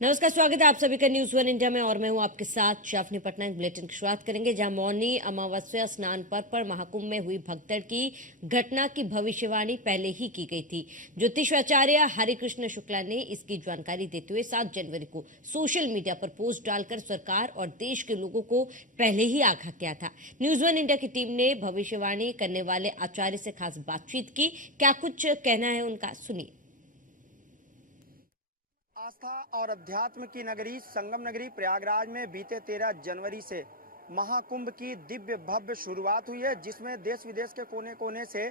नमस्कार, स्वागत है आप सभी का न्यूज वन इंडिया में और मैं हूं आपके साथ शाफनी पटनायक। बुलेटिन की शुरुआत करेंगे जहां मौनी अमावस्या स्नान पर्व पर महाकुंभ में हुई भगदड़ की घटना की भविष्यवाणी पहले ही की गई थी। ज्योतिषाचार्य हरिकृष्ण शुक्ला ने इसकी जानकारी देते हुए 7 जनवरी को सोशल मीडिया पर पोस्ट डालकर सरकार और देश के लोगों को पहले ही आगाह किया था। न्यूज वन इंडिया की टीम ने भविष्यवाणी करने वाले आचार्य से खास बातचीत की। क्या कुछ कहना है उनका, सुनिए। आस्था और अध्यात्म की नगरी संगम नगरी प्रयागराज में बीते 13 जनवरी से महाकुंभ की दिव्य भव्य शुरुआत हुई है, जिसमें देश विदेश के कोने कोने से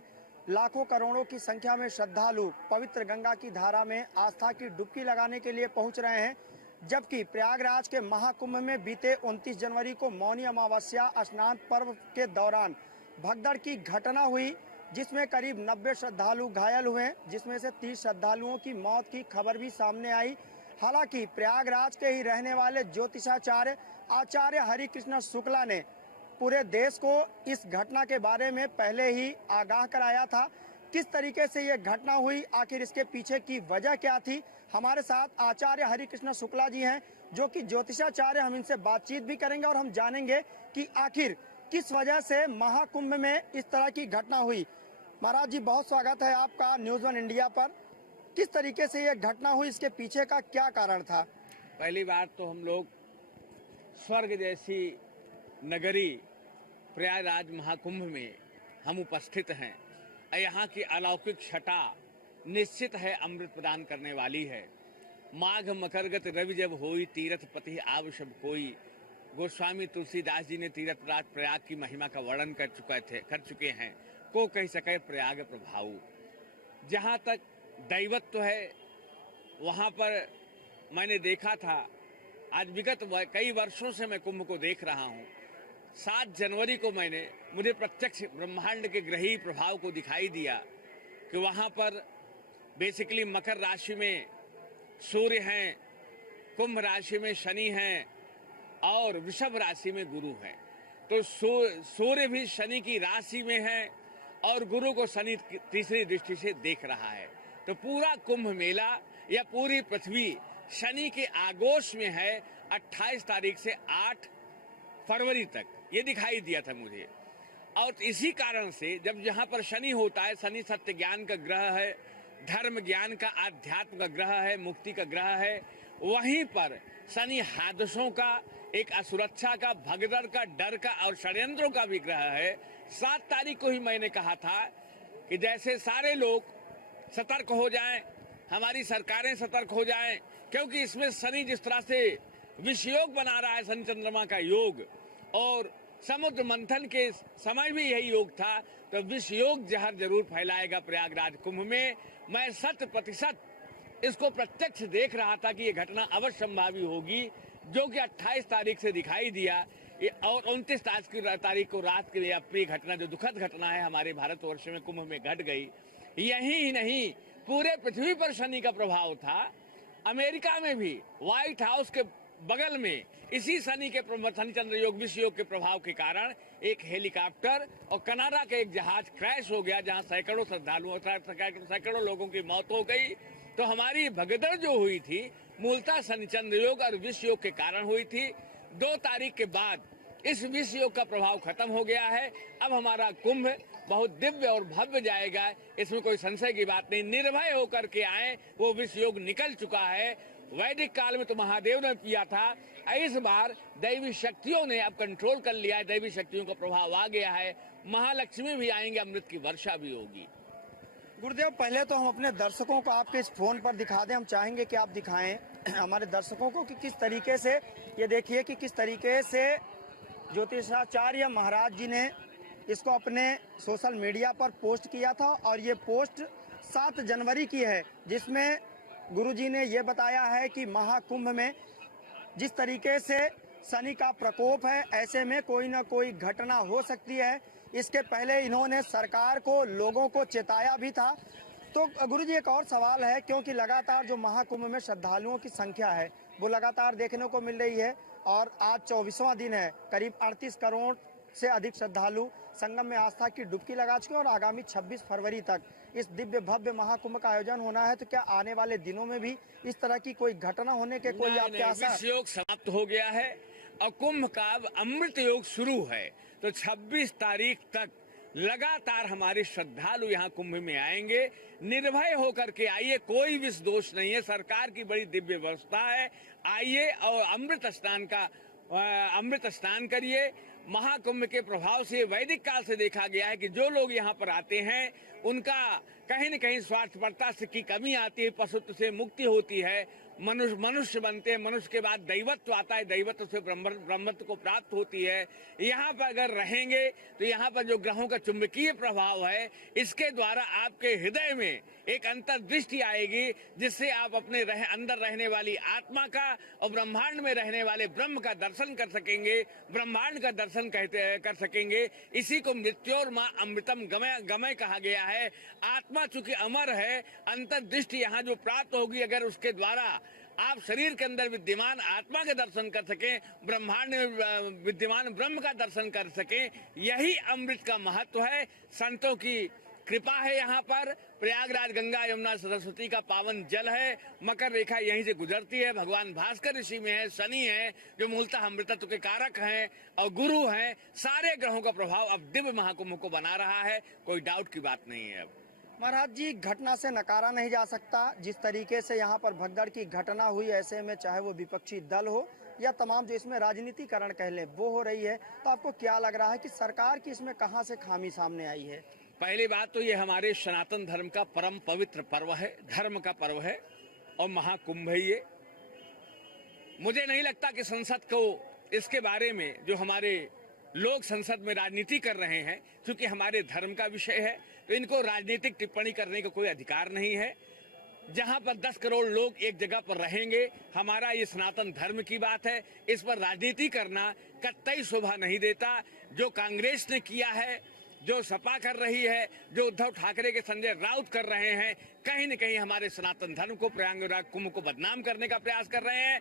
लाखों करोड़ों की संख्या में श्रद्धालु पवित्र गंगा की धारा में आस्था की डुबकी लगाने के लिए पहुंच रहे हैं। जबकि प्रयागराज के महाकुंभ में बीते 29 जनवरी को मौनी अमावस्या स्नान पर्व के दौरान भगदड़ की घटना हुई, जिसमें करीब 90 श्रद्धालु घायल हुए, जिसमें से 30 श्रद्धालुओं की मौत की खबर भी सामने आई। हालांकि प्रयागराज के ही रहने वाले ज्योतिषाचार्य आचार्य हरिकृष्ण शुक्ला ने पूरे देश को इस घटना के बारे में पहले ही आगाह कराया था। किस तरीके से ये घटना हुई, आखिर इसके पीछे की वजह क्या थी, हमारे साथ आचार्य हरिकृष्ण शुक्ला जी हैं जो कि ज्योतिषाचार्य। हम इनसे बातचीत भी करेंगे और हम जानेंगे कि आखिर किस वजह से महाकुंभ में इस तरह की घटना हुई। महाराज जी, बहुत स्वागत है आपका न्यूज वन इंडिया पर। किस तरीके से यह घटना हुई, इसके पीछे का क्या कारण था? पहली बात तो हम लोग स्वर्ग जैसी नगरी प्रयागराज महाकुंभ में हम उपस्थित हैं। यहाँ की अलौकिक छटा निश्चित है अमृत प्रदान करने वाली है। माघ मकरगत रवि जब होई, तीरथ पति आव सब कोई। गोस्वामी तुलसीदास जी ने तीर्थराज प्रयाग की महिमा का वर्णन कर चुके हैं। को कह सके प्रयाग प्रभाव। जहाँ तक दैवत्व है वहाँ पर मैंने देखा था, आज विगत कई वर्षों से मैं कुंभ को देख रहा हूँ। 7 जनवरी को मुझे प्रत्यक्ष ब्रह्मांड के ग्रही प्रभाव को दिखाई दिया कि वहाँ पर बेसिकली मकर राशि में सूर्य हैं, कुंभ राशि में शनि हैं और वृषभ राशि में गुरु हैं। तो सूर्य भी शनि की राशि में है और गुरु को शनि तीसरी दृष्टि से देख रहा है। तो पूरा कुंभ मेला या पूरी पृथ्वी शनि के आगोश में है। 28 तारीख से 8 फरवरी तक ये दिखाई दिया था मुझे। और इसी कारण से जब यहाँ पर शनि होता है, शनि सत्य ज्ञान का ग्रह है, धर्म ज्ञान का, आध्यात्म का ग्रह है, मुक्ति का ग्रह है। वहीं पर शनि हादसों का, एक असुरक्षा का, भगदड़ का, डर का और षड्यंत्रों का भी ग्रह है। 7 तारीख को ही मैंने कहा था कि जैसे सारे लोग सतर्क हो जाएं, हमारी सरकारें सतर्क हो जाएं, क्योंकि इसमें शनि जिस तरह से विषयोग बना रहा है, शनि चंद्रमा का योग, और समुद्र मंथन के समय भी यही योग था, तो विषयोग जहर जरूर फैलाएगा प्रयागराज कुंभ में। मैं 100% इसको प्रत्यक्ष देख रहा था कि ये घटना अवश्य संभावी होगी, जो कि 28 तारीख से दिखाई दिया। और 29 तारीख को रात के लिए अप्रिय घटना, जो दुखद घटना है हमारे भारतवर्ष में कुंभ में घट गई। यही ही नहीं, पूरे पृथ्वी पर शनि का प्रभाव था। अमेरिका में भी व्हाइट हाउस के बगल में इसी शनि चंद्र योग विष योग के प्रभाव के कारण एक हेलीकॉप्टर और कनाडा का एक जहाज क्रैश हो गया, जहां सैकड़ों श्रद्धालुओं, सैकड़ों लोगों की मौत हो गई। तो हमारी भगदड़ जो हुई थी मूलतः शनि चंद्र योग और विष योग के कारण हुई थी। 2 तारीख के बाद इस विष योग का प्रभाव खत्म हो गया है। अब हमारा कुंभ बहुत दिव्य और भव्य जाएगा, इसमें कोई संशय की बात नहीं। निर्भय होकर के आए, वो विष योग निकल चुका है। वैदिक काल में तो महादेव ने किया था, इस बार दैवी शक्तियों ने अब कंट्रोल कर लिया है, दैवी शक्तियों का प्रभाव आ गया है। महालक्ष्मी भी आएंगे, अमृत की वर्षा भी होगी। गुरुदेव, पहले तो हम अपने दर्शकों को आपके इस फोन पर दिखा दें। हम चाहेंगे कि आप दिखाएं हमारे दर्शकों को कि किस तरीके से, ये देखिए कि किस तरीके से ज्योतिषाचार्य महाराज जी ने इसको अपने सोशल मीडिया पर पोस्ट किया था। और ये पोस्ट 7 जनवरी की है, जिसमें गुरुजी ने ये बताया है कि महाकुंभ में जिस तरीके से शनि का प्रकोप है, ऐसे में कोई ना कोई घटना हो सकती है। इसके पहले इन्होंने सरकार को, लोगों को चेताया भी था। तो गुरुजी, एक और सवाल है, क्योंकि लगातार जो महाकुंभ में श्रद्धालुओं की संख्या है वो लगातार देखने को मिल रही है और आज 24वां दिन है। करीब 38 करोड़ से अधिक श्रद्धालु संगम में आस्था की डुबकी लगा चुके हैं और आगामी 26 फरवरी तक इस दिव्य भव्य महाकुंभ का आयोजन होना है, तो क्या आने वाले दिनों में भी इस तरह की कोई घटना होने के कोई आपके आसार? विश्व योग समाप्त हो गया है और कुंभ का अब अमृत योग शुरू है। तो 26 तारीख तक लगातार हमारे श्रद्धालु यहाँ कुंभ में आएंगे। निर्भय होकर के आइए, कोई भी दोष नहीं है, सरकार की बड़ी दिव्य व्यवस्था है। आइए और अमृत स्नान करिए। महाकुंभ के प्रभाव से वैदिक काल से देखा गया है कि जो लोग यहाँ पर आते हैं उनका कहीं न कहीं स्वार्थपरता की कमी आती है, पशुत्व से मुक्ति होती है, मनुष्य बनते हैं, मनुष्य के बाद दैवत्व आता है, दैवत्व से ब्रह्मत्व को प्राप्त होती है। यहाँ पर अगर रहेंगे तो यहाँ पर जो ग्रहों का चुंबकीय प्रभाव है, इसके द्वारा आपके हृदय में एक अंतर्दृष्टि आएगी, जिससे आप अपने अंदर रहने वाली आत्मा का और ब्रह्मांड में रहने वाले ब्रह्म का दर्शन कर सकेंगे, ब्रह्मांड का दर्शन कर सकेंगे। इसी को मृत्योर माँ अमृतम गमय कहा गया है। आत्मा चूंकि अमर है, अंतर्दृष्टि यहाँ जो प्राप्त होगी, अगर उसके द्वारा आप शरीर के अंदर विद्यमान आत्मा के दर्शन कर सकें, ब्रह्मांड में विद्यमान ब्रह्म का दर्शन कर सकें, यही अमृत का महत्व है। संतों की कृपा है। यहाँ पर प्रयागराज गंगा यमुना सरस्वती का पावन जल है। मकर रेखा यहीं से गुजरती है। भगवान भास्कर ऋषि में है, शनि है जो मूलतः अमृतत्व के कारक हैं, और गुरु हैं। सारे ग्रहों का प्रभाव अब दिव्य महाकुंभ को बना रहा है, कोई डाउट की बात नहीं है। अब महाराज जी, घटना से नकारा नहीं जा सकता। जिस तरीके से यहाँ पर भगदड़ की घटना हुई, ऐसे में चाहे वो विपक्षी दल हो या तमाम जो इसमें राजनीतिकरण कह लें, वो हो रही है, तो आपको क्या लग रहा है कि सरकार की इसमें कहाँ से खामी सामने आई है? पहली बात तो ये हमारे सनातन धर्म का परम पवित्र पर्व है, धर्म का पर्व है और महाकुंभ है ये। मुझे नहीं लगता कि संसद को इसके बारे में, जो हमारे लोग संसद में राजनीति कर रहे हैं, क्योंकि हमारे धर्म का विषय है, तो इनको राजनीतिक टिप्पणी करने का कोई अधिकार नहीं है। जहां पर 10 करोड़ लोग एक जगह पर रहेंगे, हमारा ये सनातन धर्म की बात है, इस पर राजनीति करना कतई शोभा नहीं देता। जो कांग्रेस ने किया है, जो सपा कर रही है, जो उद्धव ठाकरे के संजय राउत कर रहे हैं, कहीं न कहीं हमारे सनातन धर्म को, प्रयागराज कुंभ को बदनाम करने का प्रयास कर रहे हैं।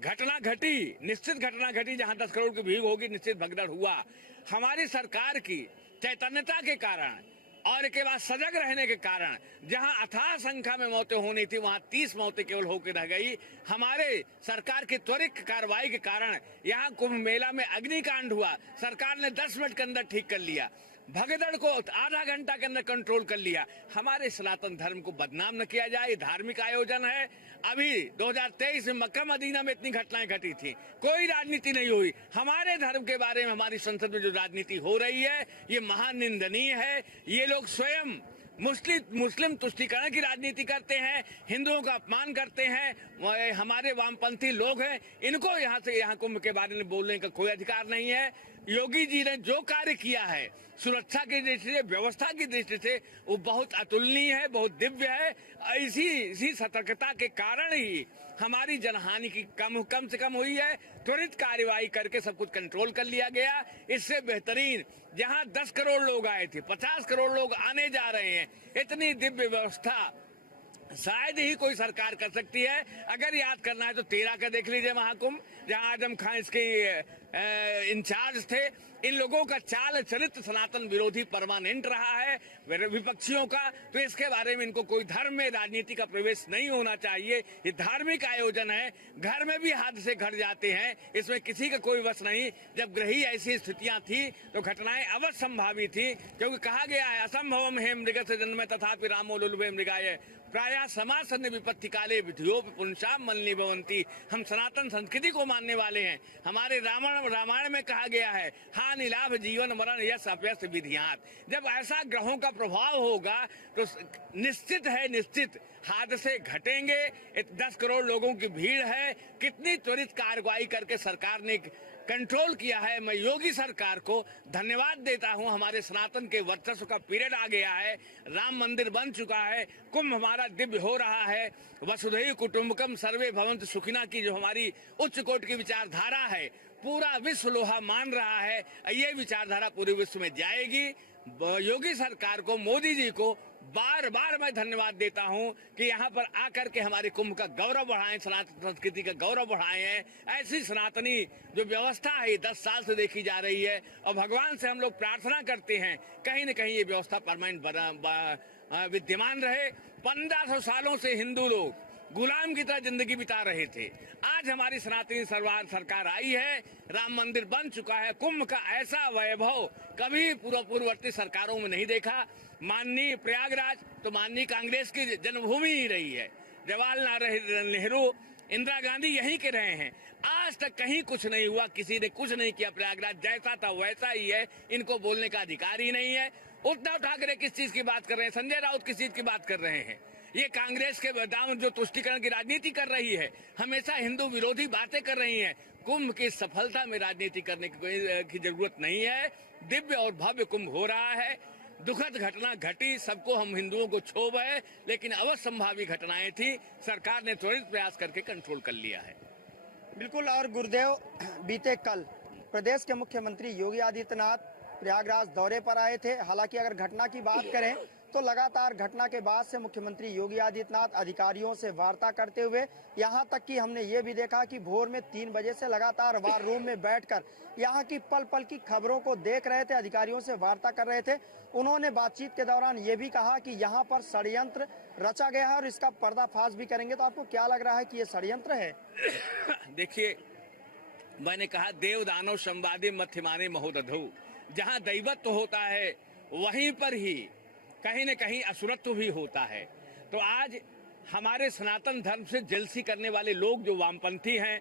घटना घटी, निश्चित घटना घटी, जहां 10 करोड़ की भीड़ होगी, निश्चित भगदड़ हुआ। हमारी सरकार की चैतन्यता के कारण और के बाद सजग रहने के कारण जहां अथाह संख्या में मौतें होनी थी, वहां 30 मौतें केवल होकर रह गई। हमारे सरकार की त्वरित कार्रवाई के कारण यहां कुंभ मेला में अग्निकांड हुआ, सरकार ने 10 मिनट के अंदर ठीक कर लिया, भगदड़ को आधा घंटा के अंदर कंट्रोल कर लिया। हमारे सनातन धर्म को बदनाम न किया जाए, धार्मिक आयोजन है। अभी 2023 में मक्का मदीना में इतनी घटनाएं घटी थी, कोई राजनीति नहीं हुई। हमारे धर्म के बारे में हमारी संसद में जो राजनीति हो रही है, ये महानिंदनीय है। ये लोग स्वयं मुस्लिम तुष्टीकरण की राजनीति करते हैं, हिंदुओं का अपमान करते हैं। हमारे वामपंथी लोग हैं, इनको यहाँ कुंभ के बारे में बोलने का कोई अधिकार नहीं है। योगी जी ने जो कार्य किया है सुरक्षा की दृष्टि से, व्यवस्था की दृष्टि से, वो बहुत अतुलनीय है, बहुत दिव्य है। इसी सतर्कता के कारण ही हमारी जनहानि की कम से कम हुई है। त्वरित कार्यवाही करके सब कुछ कंट्रोल कर लिया गया। इससे बेहतरीन, जहां 10 करोड़ लोग आए थे, 50 करोड़ लोग आने जा रहे हैं, इतनी दिव्य व्यवस्था शायद ही कोई सरकार कर सकती है। अगर याद करना है तो 13 का देख लीजिए महाकुंभ, जहां आजम खान इसके इंचार्ज थे। इन लोगों का चाल चरित्र सनातन विरोधी परमानेंट रहा है विपक्षियों का, तो इसके बारे में इनको कोई धर्म में राजनीति का प्रवेश नहीं होना चाहिए। ये धार्मिक आयोजन है, घर में भी हादसे घट जाते हैं, इसमें किसी का कोई वश नहीं। जब ग्रही ऐसी स्थितियां थी तो घटनाएं अवश्य संभावी थी, क्योंकि कहा गया है असंभवम हे मृग से जन्म तथापि रामो लुलुभे मृगाय प्रायः समासन्न विपत्ति काले विधियो पुंसाम मलनी भवंती। हम सनातन संस्कृति को मानने वाले हैं। हमारे रामायण में कहा गया है, हानि लाभ जीवन मरण यश अपयश विधियात। जब ऐसा ग्रहों का प्रभाव होगा तो निश्चित हादसे घटेंगे। 10 करोड़ लोगों की भीड़ है, कितनी त्वरित कार्रवाई करके सरकार ने कंट्रोल किया है। मैं योगी सरकार को धन्यवाद देता हूं। हमारे सनातन के वर्चस्व का पीरियड आ गया है, राम मंदिर बन चुका है, कुंभ हमारा दिव्य हो रहा है। वसुधैव कुटुंबकम सर्वे भवन्तु सुखिना की जो हमारी उच्च कोट की विचारधारा है, पूरा विश्व लोहा मान रहा है। ये विचारधारा पूरे विश्व में जाएगी। योगी सरकार को, मोदी जी को बार बार मैं धन्यवाद देता हूं कि यहाँ पर आकर के हमारे कुंभ का गौरव बढ़ाएं, सनातन संस्कृति का गौरव बढ़ाए हैं। ऐसी सनातनी जो व्यवस्था है 10 साल से देखी जा रही है, और भगवान से हम लोग प्रार्थना करते हैं कहीं न कहीं ये व्यवस्था परमानेंट विद्यमान रहे। 1500 सालों से हिंदू लोग गुलाम की तरह जिंदगी बिता रहे थे। आज हमारी सनातनी सरकार आई है, राम मंदिर बन चुका है। कुंभ का ऐसा वैभव कभी पूर्ववर्ती सरकारों में नहीं देखा। माननीय प्रयागराज तो माननीय कांग्रेस की जन्मभूमि ही रही है। जवाहरलाल नेहरू, इंदिरा गांधी यहीं के रहे हैं। आज तक कहीं कुछ नहीं हुआ, किसी ने कुछ नहीं किया। प्रयागराज जैसा था वैसा ही है, इनको बोलने का अधिकार ही नहीं है। उद्धव ठाकरे किस चीज की बात कर रहे हैं, संजय राउत किस चीज की बात कर रहे हैं। ये कांग्रेस के दाम जो तुष्टीकरण की राजनीति कर रही है, हमेशा हिंदू विरोधी बातें कर रही है। कुंभ की सफलता में राजनीति करने की जरूरत नहीं है। दिव्य और भव्य कुंभ हो रहा है। दुखद घटना घटी, सबको हम हिंदुओं को क्षोभ है, लेकिन अवश्यंभावी घटनाएं थी। सरकार ने त्वरित प्रयास करके कंट्रोल कर लिया है। बिल्कुल। और गुरुदेव, बीते कल प्रदेश के मुख्यमंत्री योगी आदित्यनाथ प्रयागराज दौरे पर आए थे। हालांकि अगर घटना की बात करें तो लगातार घटना के बाद से मुख्यमंत्री योगी आदित्यनाथ अधिकारियों से वार्ता करते हुए, यहां तक कि हमने ये भी देखा कि भोर में 3 बजे से लगातार वार रूम में बैठकर यहां की पल पल की खबरों को देख रहे थे, अधिकारियों से वार्ता कर रहे थे। उन्होंने बातचीत के दौरान ये भी कहा कि यहाँ पर षड्यंत्र रचा गया है और इसका पर्दाफाश भी करेंगे। तो आपको क्या लग रहा है कि ये षड्यंत्र है? देखिए, मैंने कहा देव दानव संवादे मध्यमाने महोदधौ। जहाँ दैवत्व होता है वहीं पर ही कहीं न कहीं असुरत्व भी होता है। तो आज हमारे सनातन धर्म से जेलसी करने वाले लोग जो वामपंथी हैं,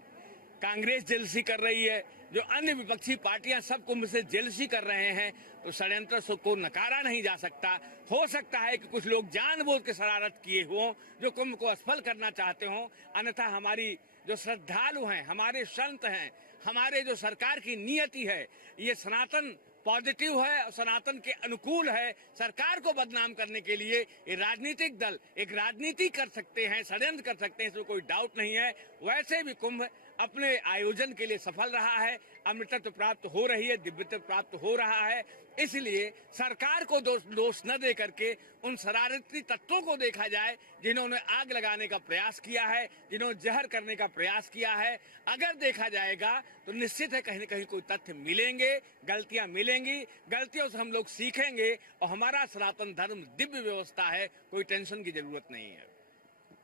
कांग्रेस जेलसी कर रही है, जो अन्य विपक्षी पार्टियां सब कुंभ से जेलसी कर रहे हैं, तो षड्यंत्र को नकारा नहीं जा सकता। हो सकता है कि कुछ लोग जानबूझ के शरारत किए हों, जो कुंभ को असफल करना चाहते हों। अन्यथा हमारी जो श्रद्धालु हैं, हमारे संत हैं, हमारे जो सरकार की नियति है, ये सनातन पॉजिटिव है और सनातन के अनुकूल है। सरकार को बदनाम करने के लिए ये राजनीतिक दल एक राजनीति कर सकते हैं, षड्यंत्र कर सकते हैं, इसमें कोई डाउट नहीं है। वैसे भी कुंभ अपने आयोजन के लिए सफल रहा है, अमृतत्व प्राप्त हो रही है, दिव्यत्व प्राप्त हो रहा है। इसलिए सरकार को दोष न दे करके उन शरारती तत्वों को देखा जाए जिन्होंने आग लगाने का प्रयास किया है, जिन्होंने जहर करने का प्रयास किया है। अगर देखा जाएगा तो निश्चित है कहीं न कहीं कोई तथ्य मिलेंगे, गलतियां मिलेंगी, गलतियों से हम लोग सीखेंगे और हमारा सनातन धर्म दिव्य व्यवस्था है, कोई टेंशन की जरूरत नहीं है।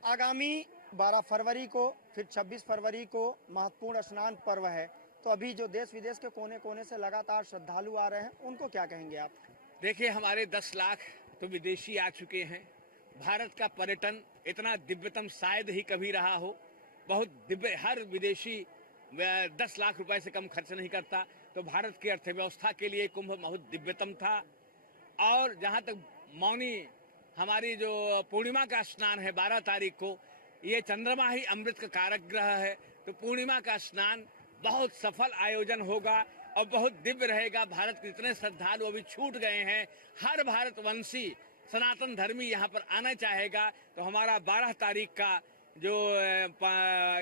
आगामी 12 फरवरी को, फिर 26 फरवरी को महत्वपूर्ण स्नान पर्व है। तो अभी जो देश विदेश के कोने कोने से लगातार श्रद्धालु आ रहे हैं, उनको क्या कहेंगे आप? देखिए, हमारे 10 लाख तो विदेशी आ चुके हैं। भारत का पर्यटन इतना दिव्यतम शायद ही कभी रहा हो। बहुत दिव्य, हर विदेशी 10 लाख रुपए से कम खर्च नहीं करता। तो भारत की अर्थव्यवस्था के लिए कुंभ बहुत दिव्यतम था। और जहां तक मौनी हमारी जो पूर्णिमा का स्नान है 12 तारीख को, ये चंद्रमा ही अमृत का कारक ग्रह है। तो पूर्णिमा का स्नान बहुत सफल आयोजन होगा और बहुत दिव्य रहेगा। भारत के जितने श्रद्धालु अभी छूट गए हैं, हर भारतवंशी सनातन धर्मी यहाँ पर आना चाहेगा। तो हमारा 12 तारीख का जो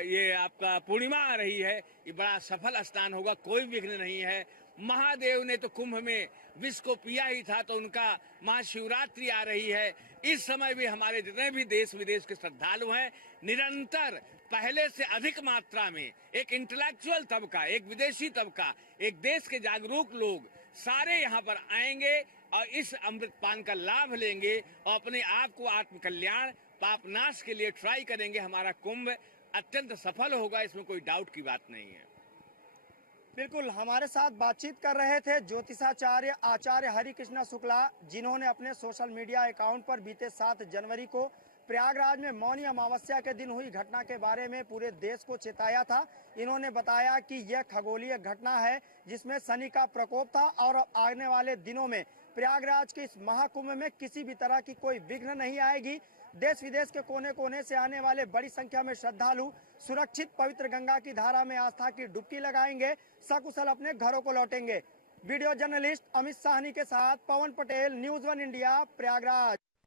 ये आपका पूर्णिमा आ रही है, ये बड़ा सफल स्नान होगा, कोई विघ्न नहीं है। महादेव ने तो कुंभ में विष को पिया ही था, तो उनका महाशिवरात्रि आ रही है। इस समय भी हमारे जितने भी देश विदेश के श्रद्धालु हैं, निरंतर पहले से अधिक मात्रा में एक इंटेलेक्चुअल तबका, एक विदेशी तबका, एक देश के जागरूक लोग सारे यहाँ पर आएंगे और इस अमृत पान का लाभ लेंगे और अपने आप को आत्म कल्याण, पाप नाश के लिए ट्राई करेंगे। हमारा कुंभ अत्यंत सफल होगा, इसमें कोई डाउट की बात नहीं है। बिल्कुल। हमारे साथ बातचीत कर रहे थे ज्योतिषाचार्य आचार्य हरिकृष्णा शुक्ला, जिन्होंने अपने सोशल मीडिया अकाउंट पर बीते 7 जनवरी को प्रयागराज में मौनी अमावस्या के दिन हुई घटना के बारे में पूरे देश को चेताया था। इन्होंने बताया कि यह खगोलीय घटना है जिसमें शनि का प्रकोप था और आने वाले दिनों में प्रयागराज के इस महाकुंभ में किसी भी तरह की कोई विघ्न नहीं आएगी। देश विदेश के कोने कोने से आने वाले बड़ी संख्या में श्रद्धालु सुरक्षित पवित्र गंगा की धारा में आस्था की डुबकी लगाएंगे, सकुशल अपने घरों को लौटेंगे। वीडियो जर्नलिस्ट अमित साहनी के साथ पवन पटेल, न्यूज़ 1 इंडिया, प्रयागराज।